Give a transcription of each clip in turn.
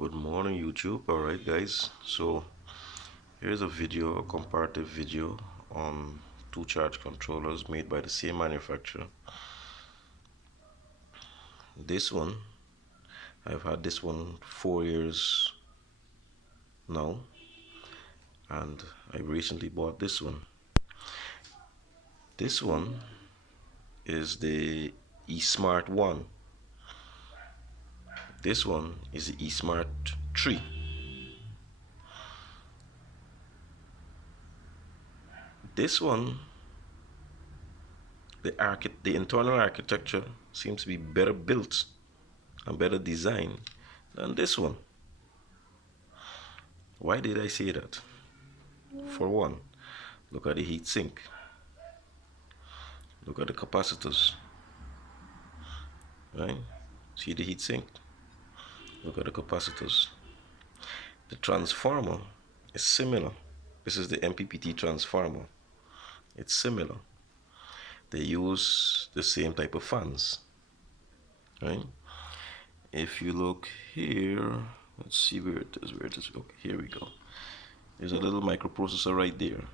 Good morning, YouTube. Alright, guys, so here's a video, a comparative video on two charge controllers made by the same manufacturer. This one, I've had this one 4 years now, and I recently bought this one. This one is the eSmart 1. This one is the eSmart 3. This one, the internal architecture seems to be better built and better designed than this one. Why did I say that? For one, look at the heat sink. Look at the capacitors. Right? See the heat sink? Look at the capacitors. The transformer is similar. This is the MPPT transformer. It's similar. They use the same type of fans. Right? If you look here, let's see where it is. Okay, here we go. There's a little microprocessor right there.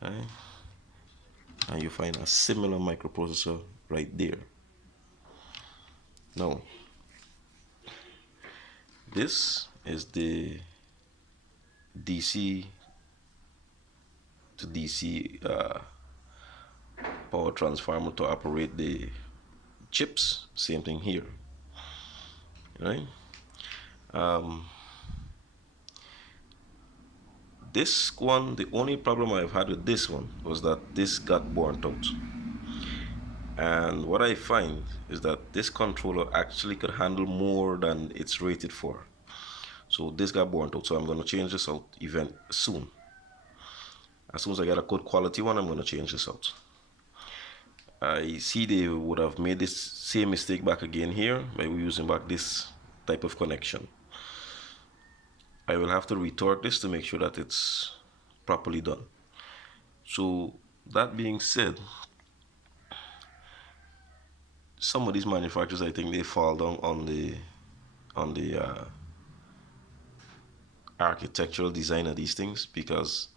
Right? And you find a similar microprocessor right there. Now, this is the DC to DC power transformer to operate the chips. Same thing here, right? This one, the only problem I've had with this one was that this got burnt out. And what I find is that this controller actually could handle more than it's rated for. So this got burnt out. So I'm going to change this out soon. As soon as I get a good quality one, I'm going to change this out. I see they would have made this same mistake back again here by using back this type of connection. I will have to retorque this to make sure that it's properly done. So that being said, some of these manufacturers, I think they fall down on the architectural design of these things, because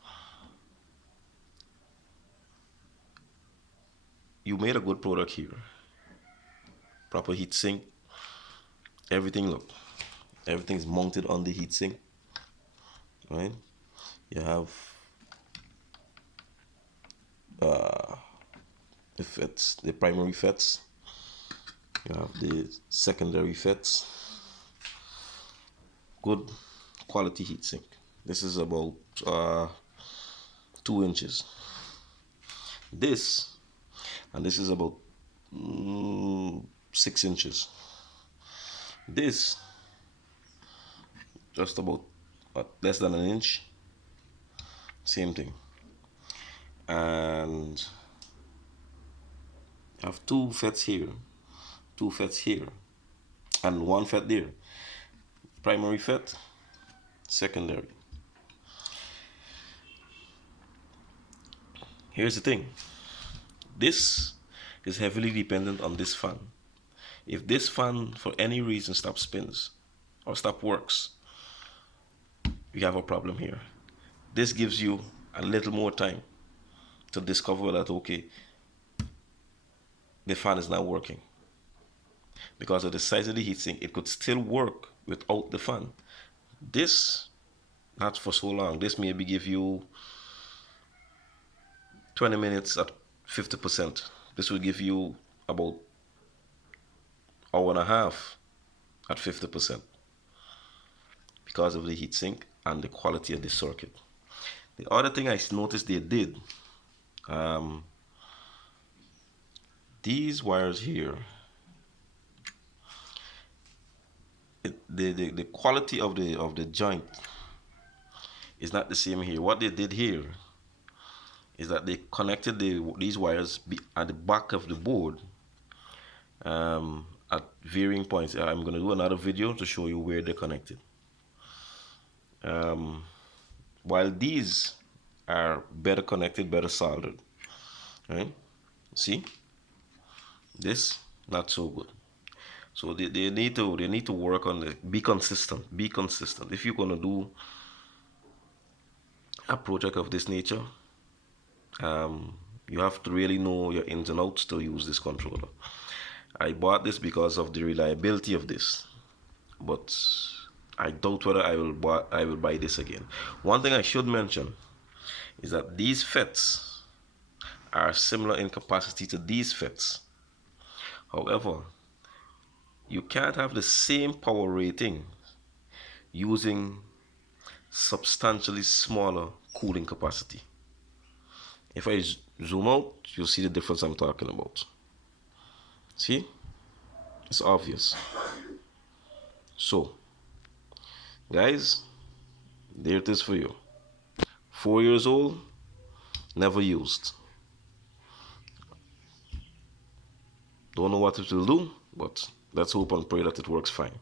you made a good product here, proper heat sink, everything's mounted on the heat sink, right? You have the FETs, the primary FETs, you have the secondary FETs. Good quality heat sink. This is about 2 inches. This is about 6 inches. This just about less than an inch. Same thing. And I have 2 FETs here, 2 FETs here, and 1 FET there. Primary FET, secondary. Here's the thing. This is heavily dependent on this fan. If this fan for any reason spins or works, you have a problem here. This gives you a little more time to discover that, okay, the fan is not working. Because of the size of the heatsink, it could still work without the fan. This, not for so long. This maybe give you 20 minutes at 50%. This will give you about hour and a half at 50% because of the heatsink and the quality of the circuit. The other thing I noticed they did, these wires here, the quality of the joint is not the same here. What they did here is that they connected these wires at the back of the board at varying points. I'm going to do another video to show you where they're connected. While these are better connected, better soldered, right? See, this not so good. So they need to work on the be consistent. Be consistent. If you're gonna do a project of this nature, you have to really know your ins and outs to use this controller. I bought this because of the reliability of this, but I doubt whether I will buy this again. One thing I should mention is that these FETs are similar in capacity to these FETs. However, you can't have the same power rating using substantially smaller cooling capacity. If I zoom out, you'll see the difference I'm talking about. See? It's obvious. So, guys, there it is for you. 4 years old, never used. Don't know what it will do, but let's hope and pray that it works fine.